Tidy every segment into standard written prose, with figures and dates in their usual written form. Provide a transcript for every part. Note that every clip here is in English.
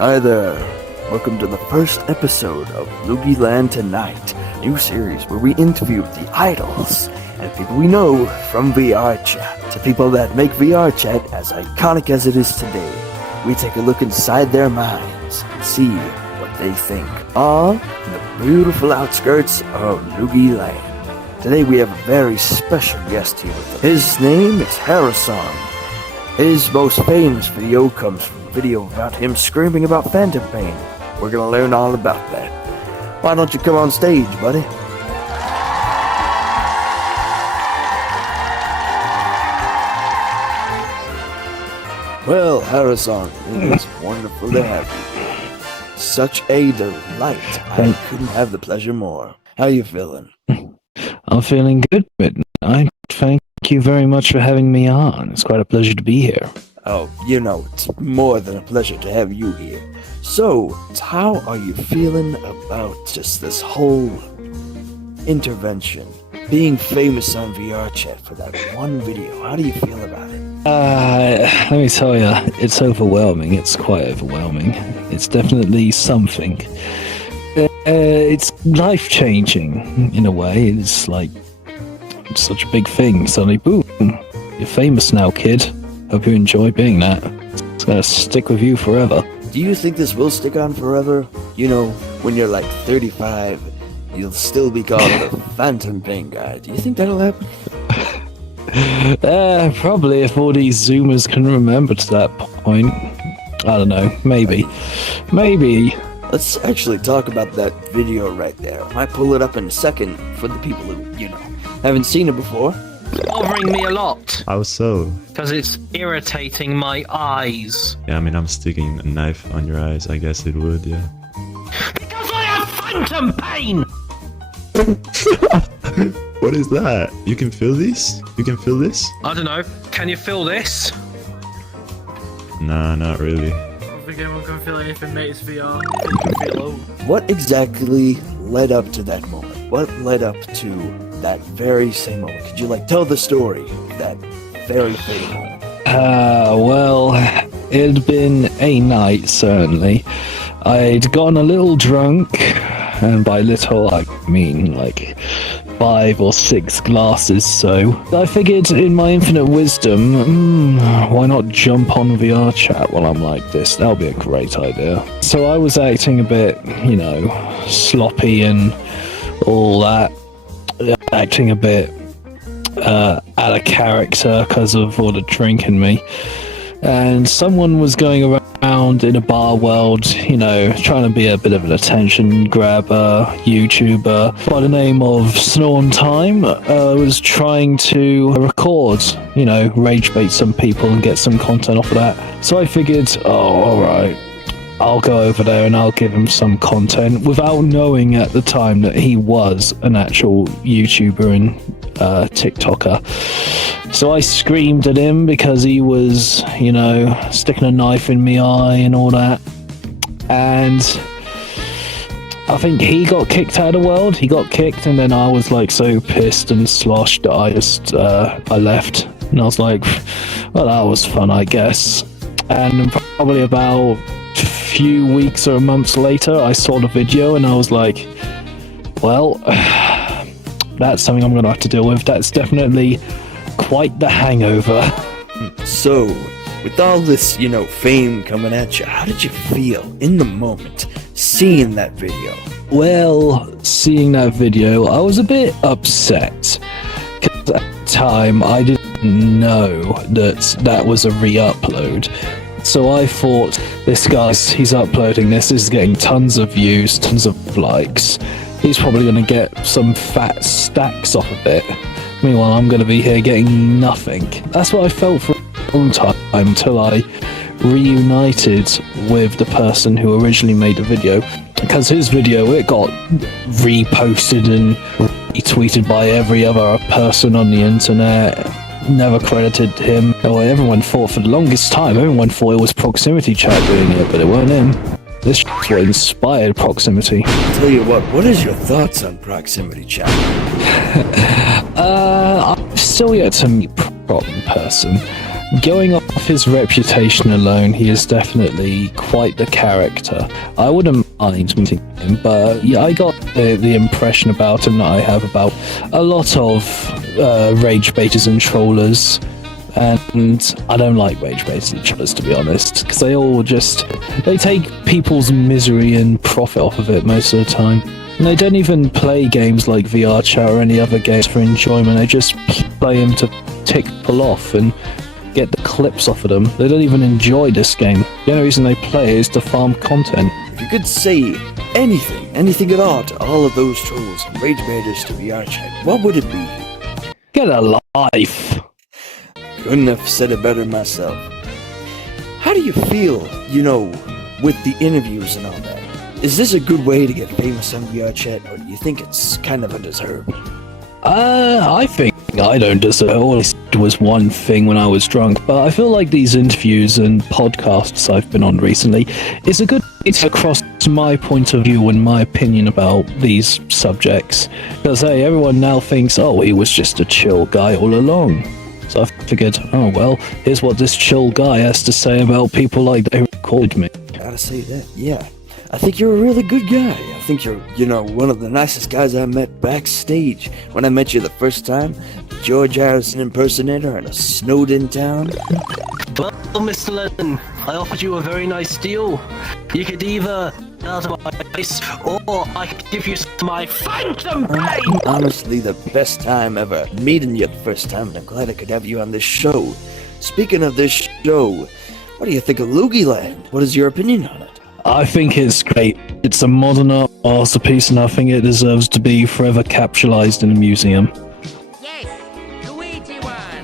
Hi there. Welcome to the first episode of Loogi Land Tonight, a new series where we interview the idols and people we know from VRChat to people that make VRChat as iconic as it is today. We take a look inside their minds and see what they think on the beautiful outskirts of Loogi Land. Today we have a very special guest here with us. His name is Harrisong. His most famous video comes from a video about him screaming about phantom pain. We're gonna learn all about that. Why don't you come on stage, buddy? Well, Harrisong, it is wonderful to have you here. Such a delight. I couldn't have the pleasure more. How you feeling? I'm feeling good, but I thank you very much for having me on. It's quite a pleasure to be here. Oh, it's more than a pleasure to have you here. So, how are you feeling about just this whole intervention? Being famous on VRChat for that one video, how do you feel about it? Let me tell you, it's overwhelming. It's quite overwhelming. It's definitely something. It's life-changing, in a way. It's like such a big thing. Suddenly, boom, you're famous now, kid. Hope you enjoy being that. It's gonna stick with you forever. Do you think this will stick on forever? When you're like 35, you'll still be called the Phantom Pain Guy. Do you think that'll happen? Probably, if all these Zoomers can remember to that point. I don't know. Maybe. Let's actually talk about that video right there. I might pull it up in a second for the people who, haven't seen it before. Bothering me a lot. How so? Because it's irritating my eyes. Yeah, I'm sticking a knife on your eyes. I guess it would, yeah. Because I have phantom pain! What is that? You can feel this? You can feel this? I don't know. Can you feel this? Nah, not really. I don't think anyone can feel anything, mate. It's VR. You can feel What exactly led up to that moment? What led up to that very same moment? Could you tell the story of that very same moment? Well, it'd been a night, certainly. I'd gotten a little drunk, and by little I mean 5 or 6 glasses, so I figured in my infinite wisdom, why not jump on VRChat while I'm like this? That'll be a great idea. So I was acting a bit, sloppy and all that, acting a bit out of character because of all the drink in me. And someone was going around in a bar world, trying to be a bit of an attention grabber, YouTuber, by the name of Snorn Time, was trying to record, rage bait some people and get some content off of that. So I figured, alright, I'll go over there and I'll give him some content without knowing at the time that he was an actual YouTuber and TikToker. So I screamed at him because he was, sticking a knife in my eye and all that. And I think he got kicked out of the world. He got kicked, and then I was so pissed and sloshed that I just, I left. And I was like, well, that was fun, I guess. And probably about a few weeks or months later, I saw the video and I was like, well, that's something I'm going to have to deal with. That's definitely quite the hangover. So, with all this, fame coming at you, how did you feel in the moment seeing that video? Well, seeing that video, I was a bit upset. Because at the time, I didn't know that was a re-upload. So I thought, he's uploading this is getting tons of views, tons of likes. He's probably going to get some fat stacks off of it. Meanwhile, I'm going to be here getting nothing. That's what I felt for a long time until I reunited with the person who originally made the video. Because his video, it got reposted and retweeted by every other person on the internet. Never credited him. Everyone thought for the longest time, everyone thought it was Proximity Chat doing it, but it weren't him. This what inspired Proximity. Tell you what is your thoughts on Proximity Chat? I've still yet to meet Prop in person. Going off off his reputation alone, he is definitely quite the character. I wouldn't mind meeting him, but yeah, I got the impression about him that I have about a lot of rage baiters and trollers. And I don't like rage baiters and trollers, to be honest, because they take people's misery and profit off of it most of the time. And they don't even play games like VRChat or any other games for enjoyment. They just play them to tick people off and get the clips off of them. They don't even enjoy this game. The only reason they play is to farm content. If you could say anything at all to all of those trolls and rage baiters to VRChat, what would it be? Get a life. Couldn't have said it better myself. How do you feel, with the interviews and all that? Is this a good way to get famous on VRChat, or do you think it's kind of undeserved? I think I don't deserve it. All I said was one thing when I was drunk, but I feel like these interviews and podcasts I've been on recently is a good way to cross my point of view and my opinion about these subjects. Because, hey, everyone now thinks, oh, he was just a chill guy all along. So I figured, oh well, here's what this chill guy has to say about people like they recorded me. Gotta say that, yeah. I think you're a really good guy. I think you're, one of the nicest guys I met backstage. When I met you the first time, George Harrison impersonator in a snowed-in town. Well, Mr. Lennon, I offered you a very nice deal. You could either out of my face, or I could give you some of my phantom pain! Honestly, the best time ever meeting you the first time, and I'm glad I could have you on this show. Speaking of this show, what do you think of Loogi Land? What is your opinion on it? I think it's great. It's a modern art masterpiece, and I think it deserves to be forever capitalized in a museum.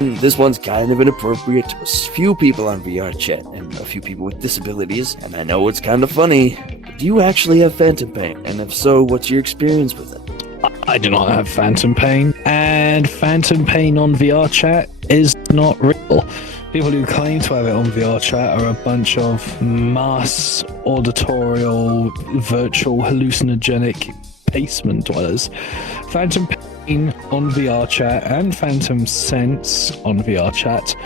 This one's kind of inappropriate to a few people on VRChat and a few people with disabilities, and I know it's kind of funny, but do you actually have phantom pain? And if so, what's your experience with it? I do not have phantom pain, and phantom pain on VRChat is not real. People who claim to have it on VRChat are a bunch of mass auditorial, virtual, hallucinogenic basement dwellers. Phantom pain on VRChat and phantom sense on VRChat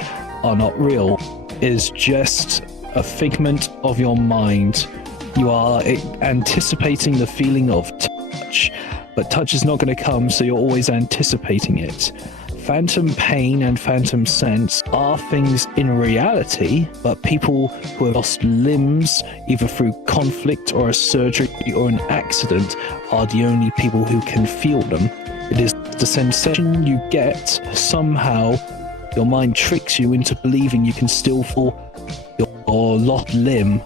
are not real. It is just a figment of your mind. You are anticipating the feeling of touch, but touch is not going to come, so you're always anticipating it. Phantom pain and phantom sense are things in reality, but people who have lost limbs, either through conflict or a surgery or an accident, are the only people who can feel them. It is the sensation you get. Somehow, your mind tricks you into believing you can still feel your lost limb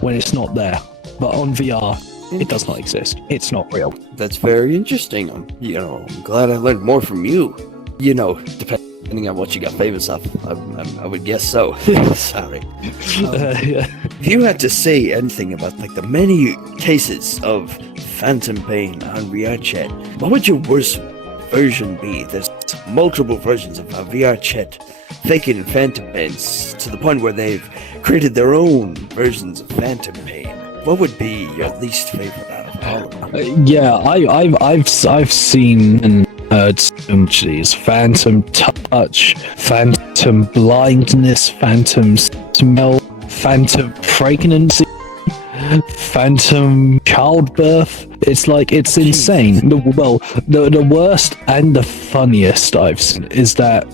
when it's not there. But on VR, it does not exist. It's not real. That's very interesting. I'm glad I learned more from you. Depending on what you got famous off, I would guess so. Sorry. Yeah. If you had to say anything about the many cases of phantom pain on VRChat, what would your worst version be? There's multiple versions of VRChat faking phantom pains to the point where they've created their own versions of phantom pain. What would be your least favorite out of all of them? Yeah, I've seen and heard so much of these. Phantom touch, phantom blindness, phantom smell, phantom pregnancy, phantom childbirth. It's insane. The worst and the funniest I've seen is that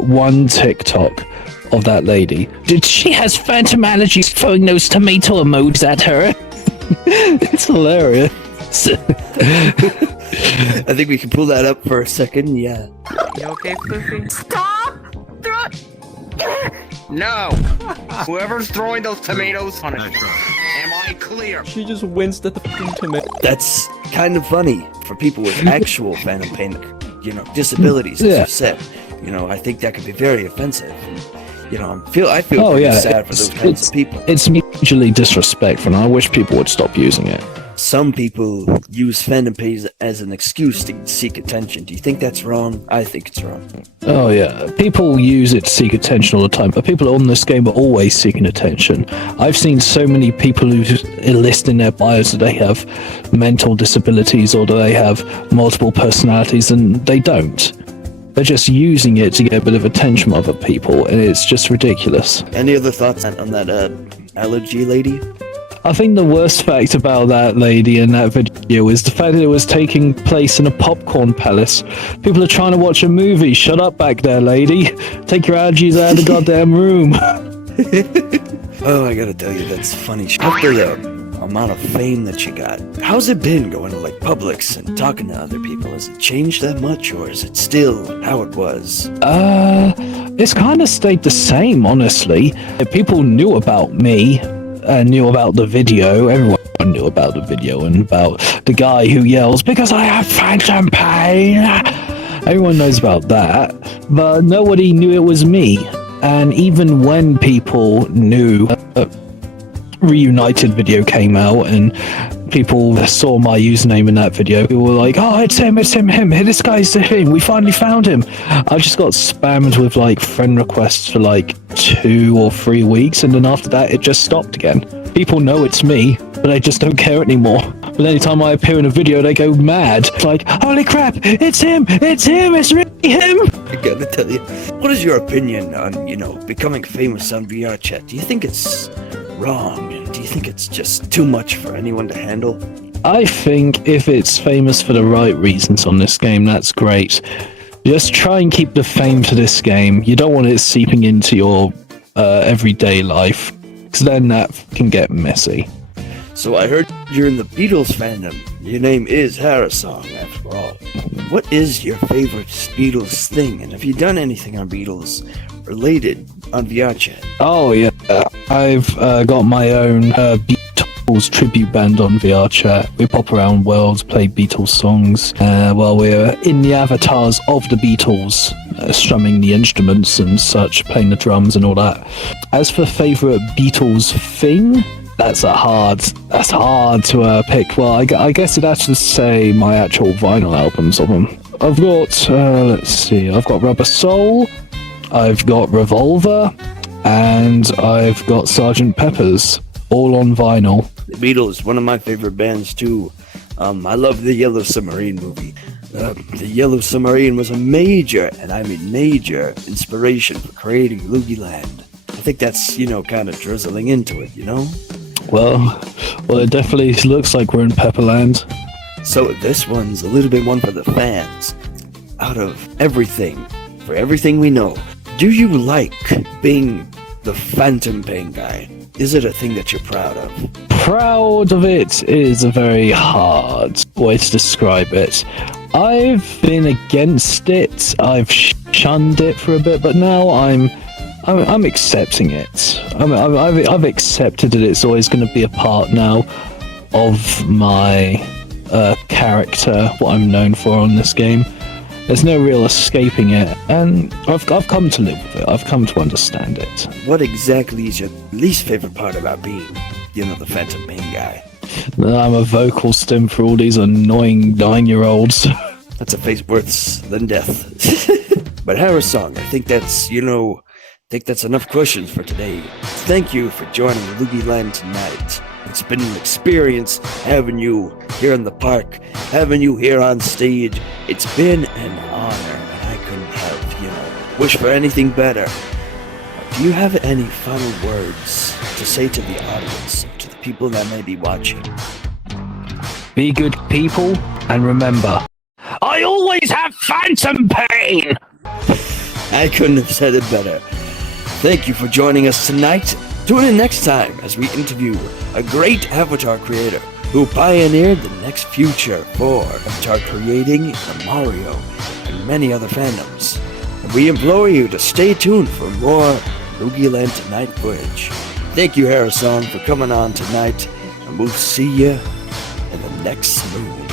one TikTok of that lady. Did she has phantom allergies throwing those tomato emojis at her? It's hilarious. I think we can pull that up for a second, yeah. You okay, Floofy? Stop! No! Whoever's throwing those tomatoes, punish me. Am I clear? She just winced at the fucking tomato. That's kind of funny for people with actual phantom pain, disabilities, as you said. I think that could be very offensive. I feel pretty sad for those kinds of people. It's mutually disrespectful, and I wish people would stop using it. Some people use phantom pain as an excuse to seek attention. Do you think that's wrong? I think it's wrong. Oh yeah, people use it to seek attention all the time, but people on this game are always seeking attention. I've seen so many people who list in their bios that they have mental disabilities or that they have multiple personalities, and they don't. They're just using it to get a bit of attention from other people, and it's just ridiculous. Any other thoughts on that allergy lady? I think the worst fact about that lady in that video is the fact that it was taking place in a popcorn palace. People are trying to watch a movie. Shut up back there, lady. Take your allergies out of the goddamn room. Oh, I gotta tell you, that's funny. After the amount of fame that she got, how's it been going to like Publix and talking to other people? Has it changed that much, or is it still how it was? It's kind of stayed the same, honestly. People knew about me. Knew about the video. Everyone knew about the video and about the guy who yells, "Because I have phantom pain." Everyone knows about that, but nobody knew it was me. And even when people knew, Reunited video came out and people saw my username in that video, people were like, "Oh, it's him, this guy's him, we finally found him." I just got spammed with like friend requests for like 2 or 3 weeks, and then after that it just stopped again. People know it's me, but they just don't care anymore. But anytime I appear in a video, they go mad. It's like, "Holy crap, it's him, it's really him." I gotta tell you, what is your opinion on, becoming famous on VRChat? Do you think it's wrong? Do you think it's just too much for anyone to handle? I think if it's famous for the right reasons on this game, that's great. Just try and keep the fame to this game. You don't want it seeping into your everyday life, because then that can get messy. So I heard you're in the Beatles fandom. Your name is Harrisong, after all. What is your favorite Beatles thing? And have you done anything on Beatles related on VRChat? Oh yeah, I've got my own Beatles tribute band on VRChat. We pop around worlds, play Beatles songs while we're in the avatars of the Beatles, strumming the instruments and such, playing the drums and all that. As for favourite Beatles thing, that's hard to pick. Well, I guess it'd actually say my actual vinyl albums of them. I've got, let's see, I've got Rubber Soul, I've got Revolver, and I've got Sgt. Pepper's, all on vinyl. The Beatles, one of my favorite bands too. I love the Yellow Submarine movie. The Yellow Submarine was a major, and I mean major, inspiration for creating Loogi Land. I think that's, kind of drizzling into it, Well, it definitely looks like we're in Pepperland. So this one's a little bit one for the fans. Out of everything, for everything we know, do you like being the phantom pain guy? Is it a thing that you're proud of? Proud of it is a very hard way to describe it. I've been against it, I've shunned it for a bit, but now I'm accepting it. I've accepted that it's always going to be a part now of my character, what I'm known for on this game. There's no real escaping it, and I've come to live with it. I've come to understand it. What exactly is your least favorite part about being, the phantom pain guy? I'm a vocal stim for all these annoying 9-year-olds. That's a face worse than death. But Harrisong, I think that's, that's enough questions for today. Thank you for joining Loogi Land tonight. It's been an experience having you here in the park, having you here on stage. It's been an honor, and I couldn't have, wish for anything better. Do you have any final words to say to the audience, to the people that may be watching? Be good people, and remember, I always have phantom pain! I couldn't have said it better. Thank you for joining us tonight. Tune in next time as we interview a great avatar creator who pioneered the next future for avatar creating the Mario and many other fandoms. And we implore you to stay tuned for more Loogi Land Tonight footage. Thank you, Harrisong, for coming on tonight, and we'll see you in the next movie.